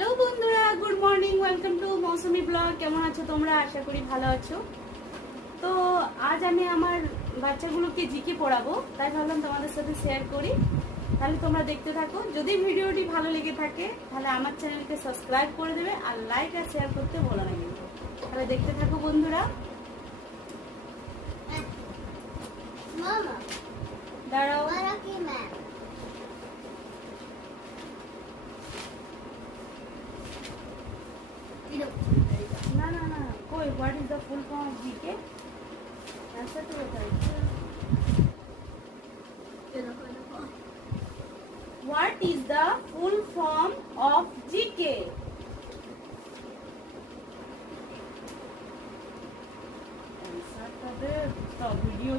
Hello বন্ধুরা, good morning, welcome to Mousumi blog. কেমন আছো তোমরা? আশা করি ভালো আছো। তো আজ আমি আমার বাচ্চাগুলোকে জিকে পড়াবো, তাই ভাবলাম তোমাদের সাথে শেয়ার করি। তাহলে তোমরা দেখতে থাকো। যদি ভিডিওটি ভালো লেগে থাকে তাহলে আমার চ্যানেলকে সাবস্ক্রাইব করে দেবে আর লাইক আর শেয়ার করতে ভুলো না কিন্তু। তাহলে দেখতে থাকো বন্ধুরা। দাঁড়াও, না না না, কই what is the full form of GK? Answer তো বলতে What is the full form of GK? Answer the video.